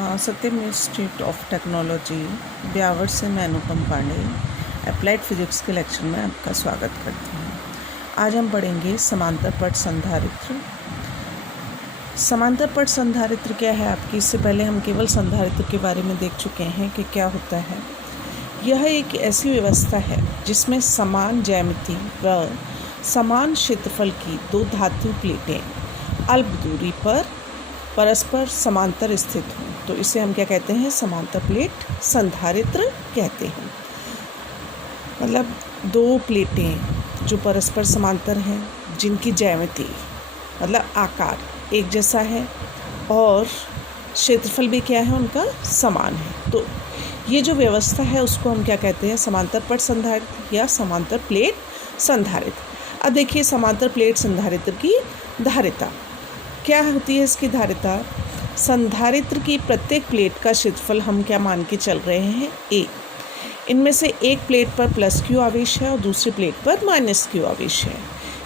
Satyam institute of technology Beawar से मैं अनुपम Pandey applied physics के लेक्चर में आपका स्वागत करती हूँ। आज हम पढ़ेंगे समांतर पट संधारित्र। समांतर पट संधारित्र क्या है आपकी, इससे पहले हम केवल संधारित्र के बारे में देख चुके हैं कि क्या होता है। यह एक ऐसी व्यवस्था है जिसमें समान ज्यामिति व समान क्षेत्रफल की दो धातु प्लेटें अल्प दूरी पर परस्पर समांतर स्थित हों तो इसे हम क्या कहते हैं, समांतर प्लेट संधारित्र कहते हैं। मतलब दो प्लेटें जो परस्पर समांतर हैं, जिनकी ज्यामिति मतलब आकार एक जैसा है और क्षेत्रफल भी क्या है, उनका समान है। तो ये जो व्यवस्था है उसको हम क्या कहते हैं, समांतर पट संधारित्र या समांतर प्लेट संधारित्र। अब देखिए समांतर प्लेट संधारित्र की धारिता क्या होती है। इसकी धारिता संधारित्र की प्रत्येक प्लेट का क्षेत्रफल हम क्या मान के चल रहे हैं, ए। इनमें से एक प्लेट पर प्लस क्यू आवेश है और दूसरी प्लेट पर माइनस क्यू आवेश है।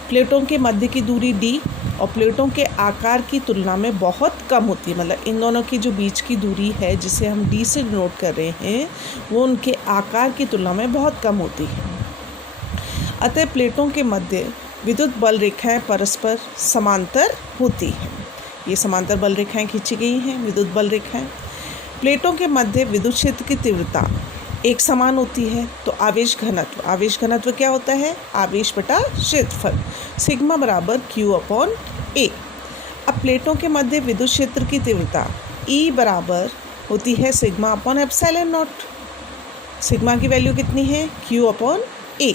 प्लेटों के मध्य की दूरी डी और प्लेटों के आकार की तुलना में बहुत कम होती है। मतलब इन दोनों की जो बीच की दूरी है जिसे हम डी से डिनोट कर रहे हैं वो उनके आकार की तुलना में बहुत कम होती है। अतः प्लेटों के मध्य विद्युत बल रेखाएं परस्पर समांतर होती हैं। ये समांतर बल रेखाएं खींची गई हैं, विद्युत बल रेखाएं। प्लेटों के मध्य विद्युत क्षेत्र की तीव्रता एक समान होती है। तो आवेश घनत्व क्या होता है, आवेश बटा क्षेत्रफल, सिग्मा बराबर क्यू अपॉन ए। अब प्लेटों के मध्य विद्युत क्षेत्र की तीव्रता ई बराबर होती है sigma upon epsilon not. Sigma की वैल्यू कितनी है, क्यू अपॉन ए।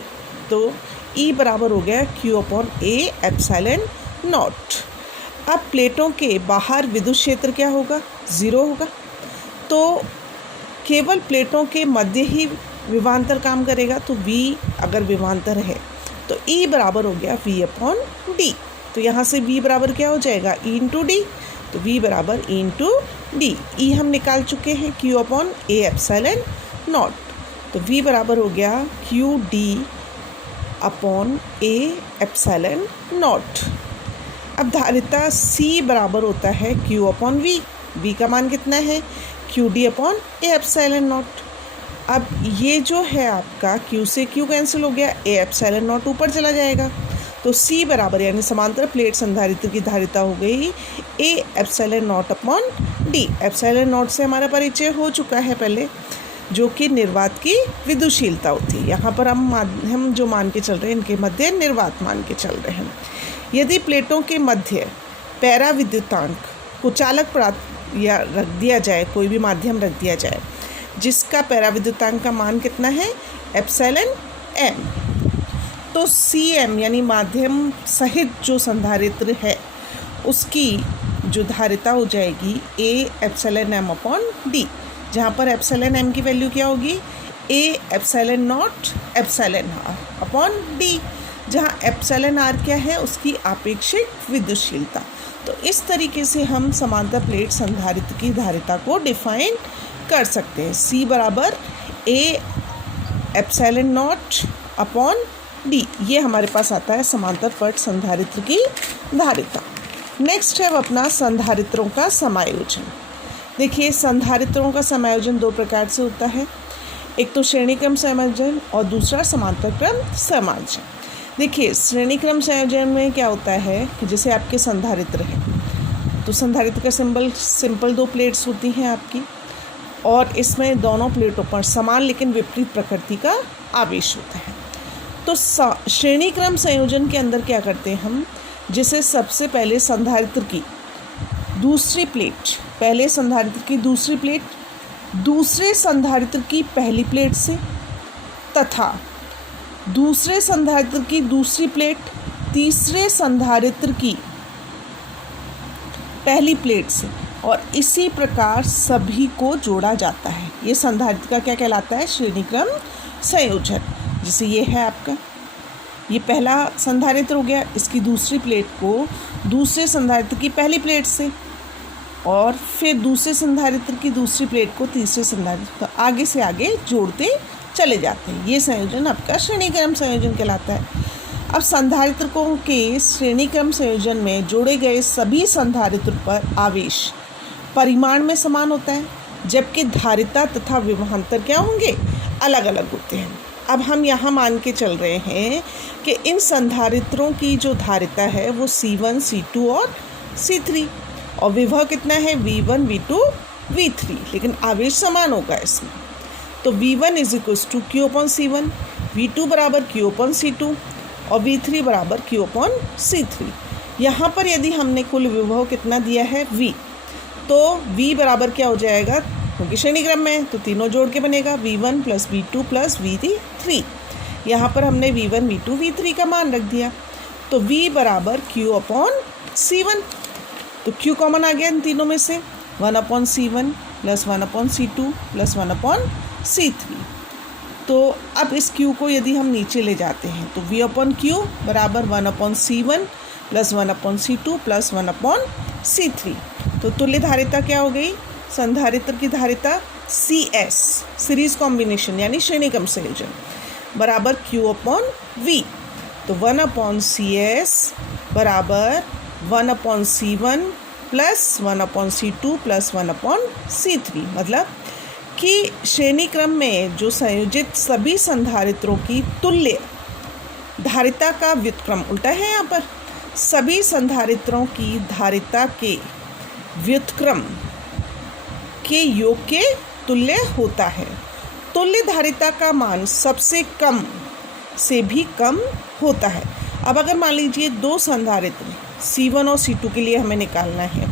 तो ई बराबर हो गया Q upon A epsilon not. अब प्लेटों के बाहर विद्युत क्षेत्र क्या होगा, ज़ीरो होगा। तो केवल प्लेटों के मध्य ही विभवांतर काम करेगा। तो V अगर विभवांतर है तो E बराबर हो गया V अपॉन डी। तो यहाँ से V बराबर क्या हो जाएगा, E इंटू डी। तो V बराबर E इंटू डी। E हम निकाल चुके हैं, Q upon A epsilon not. तो V बराबर हो गया Q D upon A epsilon not. अब धारिता C बराबर होता है Q अपॉन V। V का मान कितना है, Q D upon A epsilon not. अब ये जो है आपका Q से Q कैंसिल हो गया, ए एप्सिलॉन नॉट ऊपर चला जाएगा। तो C बराबर यानी समांतर प्लेट संधारित्र की धारिता हो गई ए epsilon not upon D. Epsilon not से हमारा परिचय हो चुका है पहले, जो कि निर्वात की विद्युशीलता होती है। यहाँ पर हम जो मान के चल रहे हैं, इनके मध्य निर्वात मान के चल रहे हैं। यदि प्लेटों के मध्य पैरा विद्युतांक को चालक या रख दिया जाए, कोई भी माध्यम रख दिया जाए जिसका पैरा विद्युतांक का मान कितना है, एप्सिलॉन एम, तो सी एम यानी माध्यम सहित जो संधारित्र है उसकी जो धारिता हो जाएगी A epsilon M upon D. जहाँ पर एप्सिलॉन एम की वैल्यू क्या होगी, A epsilon not epsilon R upon D, जहाँ एप्सिलॉन आर क्या है, उसकी आपेक्षिक विद्युतशीलता। तो इस तरीके से हम समांतर प्लेट संधारित्र की धारिता को डिफाइन कर सकते हैं। C बराबर ए एप्सिलॉन नॉट अपॉन डी, ये हमारे पास आता है समांतर पट संधारित्र की धारिता। नेक्स्ट है अपना संधारित्रों का समायोजन। देखिए संधारित्रों का समायोजन दो प्रकार से होता है, एक तो श्रेणी क्रम समायोजन और दूसरा समांतर क्रम समायोजन। देखिए श्रेणी क्रम संयोजन में क्या होता है कि जैसे आपके संधारित्र है तो संधारित्र का सिंपल दो प्लेट्स होती हैं आपकी, और इसमें दोनों प्लेटों पर समान लेकिन विपरीत प्रकृति का आवेश होता है। तो श्रेणी क्रम संयोजन के अंदर क्या करते हैं हम, जैसे सबसे पहले संधारित्र की दूसरी प्लेट, पहले संधारित्र की दूसरी प्लेट दूसरे संधारित्र की पहली प्लेट से, तथा दूसरे संधारित्र की दूसरी प्लेट तीसरे संधारित्र की पहली प्लेट से, और इसी प्रकार सभी को जोड़ा जाता है। ये संधारित्र का क्या कहलाता है, श्रेणी क्रम संयोजन। जैसे ये है आपका, ये पहला संधारित्र हो गया, इसकी दूसरी प्लेट को दूसरे संधारित्र की पहली प्लेट से, और फिर दूसरे संधारित्र की दूसरी प्लेट को तीसरे संधारित्र, तो आगे से आगे जोड़ते चले जाते हैं। ये संयोजन आपका श्रेणी क्रम संयोजन कहलाता है। अब संधारित्रकों के श्रेणी क्रम संयोजन में जोड़े गए सभी संधारित्र पर आवेश परिमाण में समान होता है, जबकि धारिता तथा विभवांतर क्या होंगे, अलग अलग होते हैं। अब हम यहाँ मान के चल रहे हैं कि इन संधारित्रों की जो धारिता है वो C1, C2 और C3, और विभव कितना है V1, V2, V3, लेकिन आवेश समान होगा इसमें। तो V1 is equals to Q upon C1, V2 बराबर Q अपॉन C2 और V3 बराबर Q अपॉन C3। यहाँ पर यदि हमने कुल विभव कितना दिया है V, तो V बराबर क्या हो जाएगा, क्योंकि श्रेणी क्रम में तो तीनों जोड़ के बनेगा V1 plus V2 plus V3। यहाँ पर हमने V1, V2, V3 का मान रख दिया, तो V बराबर Q अपॉन C1। तो Q कॉमन आ गया इन तीनों में से, 1 upon C1 plus 1 upon C2 plus 1 upon C3। तो अब इस Q को यदि हम नीचे ले जाते हैं तो V अपॉन Q बराबर 1 upon C1 plus 1 upon C2 plus 1 upon C3। तो तुल्य धारिता क्या हो गई, संधारित्र की धारिता CS, सीरीज कॉम्बिनेशन यानी श्रेणी क्रम संयोजन, बराबर Q अपॉन V। तो 1 अपॉन CS बराबर 1 upon C1 plus 1 upon C2 plus 1 upon C3। मतलब कि श्रेणी क्रम में जो संयोजित सभी संधारित्रों की तुल्य धारिता का व्युत्क्रम, उल्टा है यहाँ पर, सभी संधारित्रों की धारिता के व्युत्क्रम के योग के तुल्य होता है। तुल्य धारिता का मान सबसे कम से भी कम होता है। अब अगर मान लीजिए दो संधारित्र C1 और C2 के लिए हमें निकालना है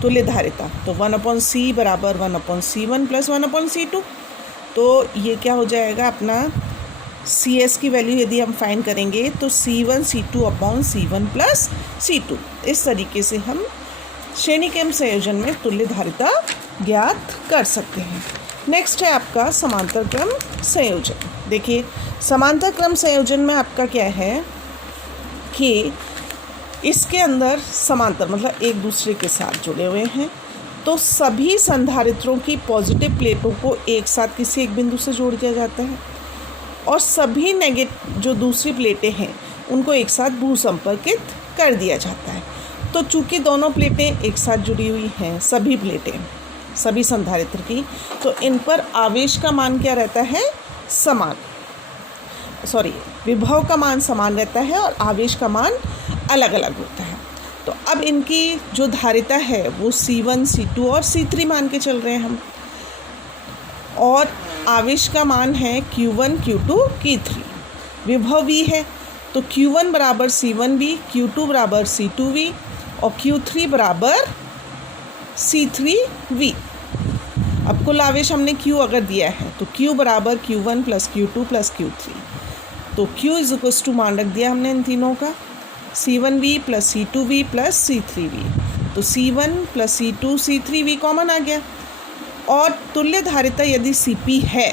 तुल्य धारिता, तो 1 अपॉन C बराबर 1 upon C1 plus 1 upon C2। तो ये क्या हो जाएगा अपना CS की वैल्यू यदि हम फाइंड करेंगे तो C1 C2 upon C1 plus C2। इस तरीके से हम श्रेणी क्रम संयोजन में तुल्य धारिता ज्ञात कर सकते हैं। नेक्स्ट है आपका समांतर क्रम संयोजन। देखिए समांतर क्रम संयोजन में आपका क्या है कि इसके अंदर समांतर मतलब एक दूसरे के साथ जुड़े हुए हैं, तो सभी संधारित्रों की पॉजिटिव प्लेटों को एक साथ किसी एक बिंदु से जोड़ दिया जाता है और सभी नेगेटिव जो दूसरी प्लेटें हैं उनको एक साथ भू संपर्कित कर दिया जाता है। तो चूंकि दोनों प्लेटें एक साथ जुड़ी हुई हैं, सभी प्लेटें सभी संधारित्र की, तो इन पर आवेश का मान क्या रहता है, समान, विभव का मान समान रहता है और आवेश का मान अलग अलग होता है। तो अब इनकी जो धारिता है वो C1, C2 और C3 मान के चल रहे हैं हम, और आवेश का मान है Q1, Q2, Q3। विभव V है तो Q1 बराबर C1V, Q2 बराबर C2V और Q3 बराबर C3V। अब कुल आवेश हमने Q अगर दिया है तो Q बराबर Q1 plus Q2 plus Q3। तो Q इज इक्वल्स टू मान रख दिया हमने इन तीनों का, C1V plus C2V plus C3V। तो C1 plus C2 C3V common आ गया। और तुल्य धारिता यदि CP है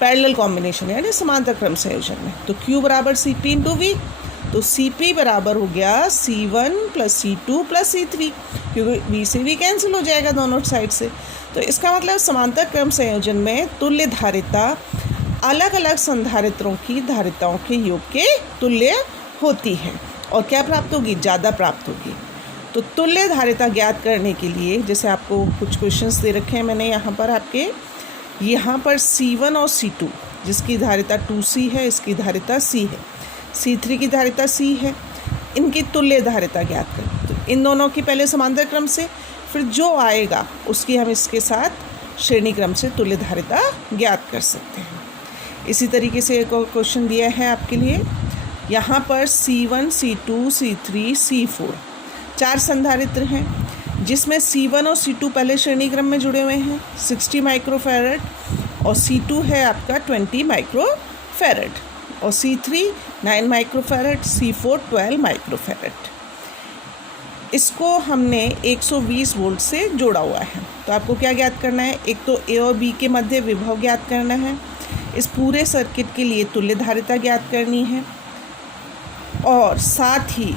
पैरेलल कॉम्बिनेशन यानी समांतर क्रम संयोजन में, तो Q बराबर CP इंटू V। तो CP बराबर हो गया C1 plus C2 plus C3, क्योंकि V से V कैंसिल हो जाएगा दोनों साइड से। तो इसका मतलब समांतर क्रम संयोजन में तुल्य धारिता अलग अलग संधारित्रों की धारिताओं के योग के तुल्य होती है। और क्या प्राप्त होगी, ज़्यादा प्राप्त होगी। तो तुल्य धारिता ज्ञात करने के लिए जैसे आपको कुछ क्वेश्चंस दे रखे हैं मैंने यहाँ पर C1 और C2 जिसकी धारिता 2C है, इसकी धारिता C है, C3 की धारिता C है, इनकी तुल्य धारिता ज्ञात करें। तो इन दोनों की पहले समांतर क्रम से, फिर जो आएगा उसकी हम इसके साथ श्रेणी क्रम से तुल्य धारिता ज्ञात कर सकते हैं। इसी तरीके से एक और क्वेश्चन दिया है आपके लिए। यहाँ पर C1, C2, C3, C4 चार संधारित्र हैं, जिसमें C1 और C2 पहले श्रेणी क्रम में जुड़े हुए हैं 60 माइक्रोफैरड, और C2 है आपका 20 माइक्रोफैरड, और C3 9 माइक्रोफैरड, C4 12 माइक्रोफैरड। इसको हमने 120 वोल्ट से जोड़ा हुआ है। तो आपको क्या ज्ञात करना है, एक तो A और B के मध्य विभव ज्ञात करना है, इस पूरे सर्किट के लिए तुल्य धारिता ज्ञात करनी है, और साथ ही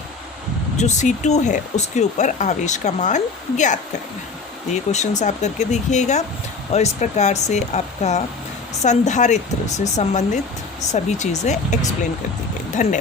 जो C2 है उसके ऊपर आवेश का मान ज्ञात करना है। ये क्वेश्चंस आप करके देखिएगा, और इस प्रकार से आपका संधारित्र से संबंधित सभी चीज़ें एक्सप्लेन कर दी गई। धन्यवाद।